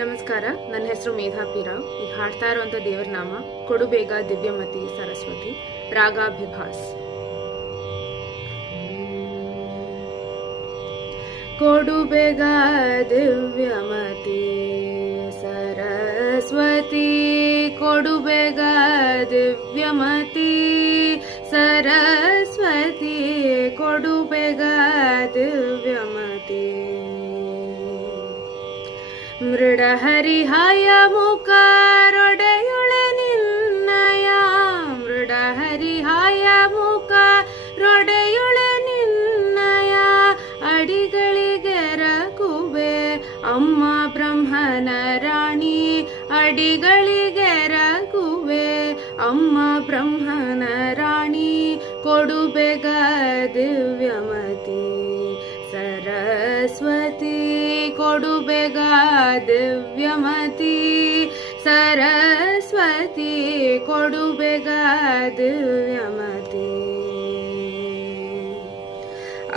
ನಮಸ್ಕಾರ, ನನ್ನ ಹೆಸರು ಮೇಧಾ ಪಿರಾವ್. ಈಗ ಹಾಡ್ತಾ ಇರುವಂತ ದೇವರ ನಾಮ ಕೊಡುಬೇಗ ದಿವ್ಯಮತಿ ಸರಸ್ವತಿ, ರಾಗಾಭಿಭಾಸ್. ಕೊಡುಬೇಗ ದಿವ್ಯಮತಿ ಸರಸ್ವತಿ, ಕೊಡುಬೇಗ ದಿವ್ಯಮತಿ ಸರಸ್ವತಿ, ಕೊಡುಬೇಗ ದಿವ್ಯಮತಿ. ಮೃಡಹರಿಹಾಯ ಮುಖರೊಡೆಯುಳೆ ನಿನ್ನಯ, ಮೃಡಹರಿಹಾಯ ಮುಖರೊಡೆಯುಳೆ ನಿನ್ನಯ, ಅಡಿಗಳಿಗೆ ರಘುವೆ ಅಮ್ಮ ಬ್ರಹ್ಮನ ರಾಣಿ, ಅಡಿಗಳಿಗೆ ರಘುವೆ ಅಮ್ಮ ಬ್ರಹ್ಮನ ರಾಣಿ, ಕೊಡುಬೇಗ ದಿವ್ಯಮತಿ ಸರಸ್ವತಿ, ಕೊಡುಬೇಗ ದಿವ್ಯಮತಿ ಸರಸ್ವತಿ, ಕೊಡುಬೇಗ ದಿವ್ಯಮತಿ.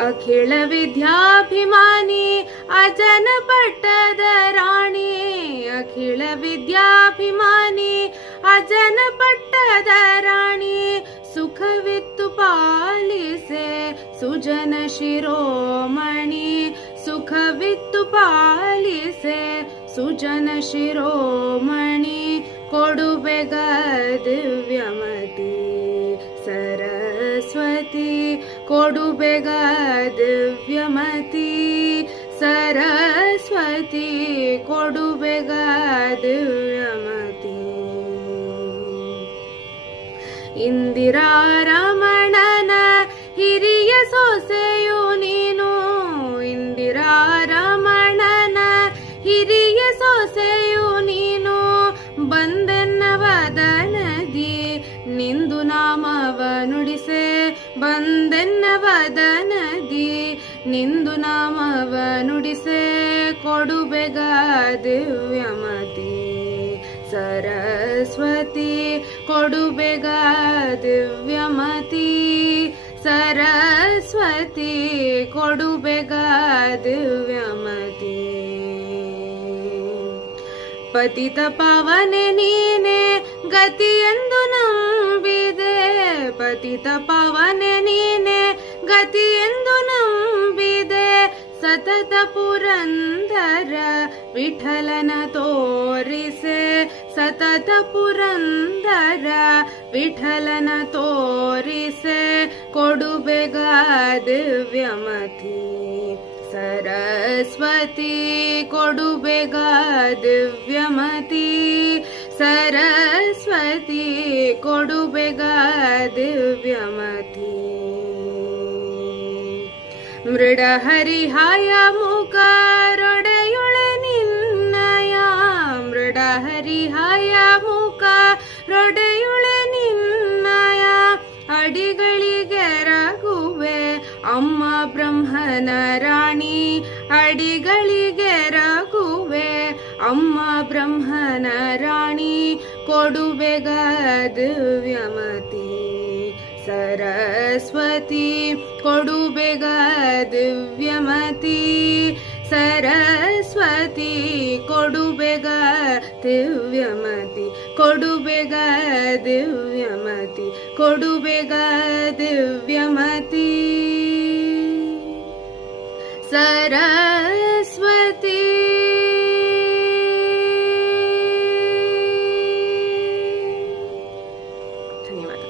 ಅಖಿಲ ವಿದ್ಯಾಭಿಮಾನಿ ಅಜನ ಪಟ್ಟದ ರಾಣಿ, ಅಖಿಲ ವಿದ್ಯಾಭಿಮಾನಿ ಅಜನ ಪಟ್ಟದ ರಾಣಿ, ಸುಖವಿತ್ತು ಪಾಲಿಸೆ ಸುಜನ ಶಿರೋಮಣಿ, ಸುಖವಿತ್ತು ಪಾಲಿಸೆ ಸುಜನ ಶಿರೋಮಣಿ, ಕೊಡುಬೇಗ ದಿವ್ಯಮತಿ ಸರಸ್ವತಿ, ಕೊಡುಬೇಗ ದಿವ್ಯಮತಿ ಸರಸ್ವತಿ, ಕೊಡುಬೇಗ ದಿವ್ಯಮತಿ. ಇಂದಿರಾ ರಮಣನ ಹಿರಿಯ ಸೊಸೆಯು ನೀನು, ಇಂದಿರಾ ರಮಣನ ಹಿರಿಯ ಸೊಸೆಯು ನೀನು, ಬಂದೆನ್ನ ವದನದಿ ನಿಂದು ನಾಮವ ನುಡಿಸೆ, ಬಂದೆನ್ನ ವದನದಿ ನಿಂದು ನಾಮವ ನುಡಿಸೆ, ಕೊಡುಬೇಗ ದಿವ್ಯಮತಿ ಸರಸ್ವತಿ, ಕೊಡುಬೇಗ ದಿವ್ಯಮತಿ ಸರಸ್ವತಿ, ಕೊಡುಬೇಗ ದಿವ್ಯಮತಿ. ಪತಿತ ಪಾವನೆ ನೀನೆ ಗತಿಯೆಂದು ನಂಬಿದೆ, ಪತಿತ ಪಾವನೆ ನೀನೆ ಗತಿಯೆಂದು ನಂಬಿದೆ, ಸತತ ಪುರಂದರ ವಿಠಲನ ತೋರಿಸೆ, ಸತತ ಪುರಂದರ ವಿಠಲನ ತೋರಿಸೆ, ಕೊಡುಬೇಗ ದಿವ್ಯಮತಿ ಸರಸ್ವತಿ, ಕೊಡುಬೇಗ ದಿವ್ಯಮತಿ ಸರಸ್ವತಿ, ಕೊಡುಬೇಗ ದಿವ್ಯಮತಿ. ಮೃಡಹರಿಹಾಯ ಮುಖರೊಡೆಯುಳೆ ನಿನ್ನಯ, ಮೃಡಹರಿಹಾಯ ಮುಖರೊಡೆಯುಳೆ ನಿನ್ನಯ, ಅಡಿಗಳಿಗೆ ರಘುವೆ ಅಮ್ಮ ಬ್ರಹ್ಮನ ರಾಣಿ, ಅಡಿಗಳಿಗೆ ರಘುವೆ ಅಮ್ಮ ಬ್ರಹ್ಮನ ರಾಣಿ, ಕೊಡುಬೇಗ ದಿವ್ಯಮತಿ ಸರಸ್ವತಿ, ಕೊಡುಬೇಗ ದಿವ್ಯಮತಿ ಸರಸ್ವತಿ, ಕೊಡುಬೇಗ ದಿವ್ಯಮತಿ, ಕೊಡುಬೇಗ ದಿವ್ಯಮತಿ, ಕೊಡುಬೇಗ ದಿವ್ಯಮತಿ ಸರಸ್ವತಿ. ಧನ್ಯವಾದ.